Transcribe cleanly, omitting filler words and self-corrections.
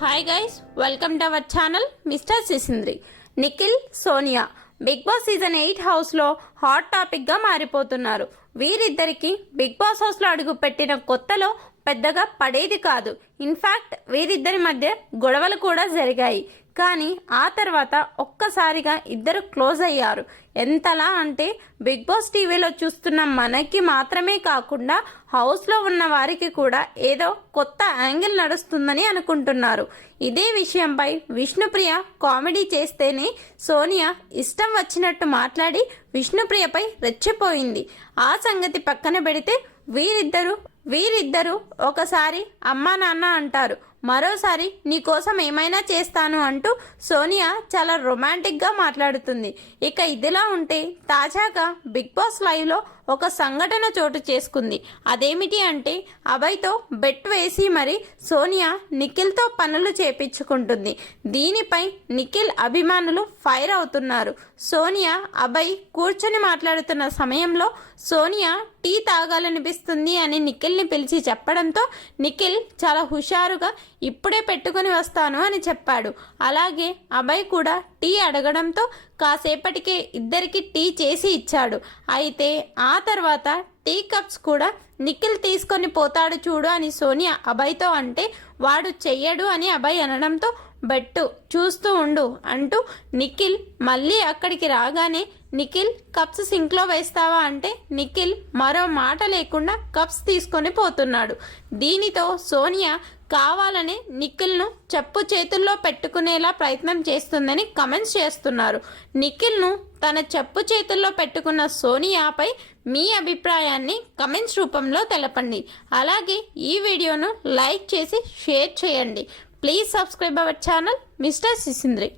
Hi guys, welcome to our channel mister Sisindri. Nikhil, Sonia Bigg Boss season 8 హౌస్లో hot టాపిక్గా మారిపోతున్నారు. వీరిద్దరికి big boss హౌస్లో అడుగు పెట్టిన కొత్తలో పెద్దగా పడేది కాదు. ఇన్ఫ్యాక్ట్ వీరిద్దరి మధ్య గొడవలు కూడా జరిగాయి. కానీ ఆ తర్వాత ఒక్కసారిగా ఇద్దరు క్లోజ్ అయ్యారు. ఎంతలా అంటే బిగ్ బాస్ టీవీలో చూస్తున్న మనకి మాత్రమే కాకుండా హౌస్లో ఉన్న వారికి కూడా ఏదో కొత్త యాంగిల్ నడుస్తుందని అనుకుంటున్నారు. ఇదే విషయంపై విష్ణుప్రియ కామెడీ చేస్తేనే సోనియా ఇష్టం వచ్చినట్టు మాట్లాడి విష్ణుప్రియపై రెచ్చిపోయింది. ఆ సంగతి పక్కన పెడితే వీరిద్దరూ ఒకసారి అమ్మా నాన్న అంటారు, మరోసారి నీకోసం ఏమైనా చేస్తాను అంటూ సోనియా చాలా రొమాంటిక్గా మాట్లాడుతుంది. ఇక ఇదిలా ఉంటే తాజాగా బిగ్ బాస్ లైవ్లో ఒక సంఘటన చోటు చేసుకుంది. అదేమిటి అంటే అభయ్తో బెట్ వేసి మరి సోనియా నిఖిల్తో పనులు చేపించుకుంటుంది. దీనిపై నిఖిల్ అభిమానులు ఫైర్ అవుతున్నారు. సోనియా అభయ్ కూర్చొని మాట్లాడుతున్న సమయంలో సోనియా టీ తాగాలనిపిస్తుంది అని నిఖిల్ని పిలిచి చెప్పడంతో నిఖిల్ చాలా హుషారుగా ఇప్పుడే పెట్టుకుని వస్తాను అని చెప్పాడు. అలాగే అభయ్ కూడా టీ అడగడంతో కాసేపటికే ఇద్దరికి టీ చేసి ఇచ్చాడు. అయితే ఆ తర్వాత టీ కప్స్ కూడా నిఖిల్ తీసుకొని పోతాడు చూడు అని సోనియా అభయ్తో అంటే వాడు చెయ్యడు అని అభయ్ అనడంతో బెట్టు చూస్తూ ఉండు అంటూ నిఖిల్ మళ్ళీ అక్కడికి రాగానే నిఖిల్ కప్స్ సింక్లో వేస్తావా అంటే నిఖిల్ మరో మాట లేకుండా కప్స్ తీసుకొని పోతున్నాడు. దీనితో సోనియా కావాలని నిఖిల్ను చెప్పు చేతుల్లో పెట్టుకునేలా ప్రయత్నం చేస్తుందని కమెంట్స్ చేస్తున్నారు. నిఖిల్ను తన చెప్పు చేతుల్లో పెట్టుకున్న సోనియాపై మీ అభిప్రాయాన్ని కమెంట్స్ రూపంలో తెలపండి. అలాగే ఈ వీడియోను లైక్ చేసి షేర్ చేయండి. Please subscribe our channel mister సిసింద్రి.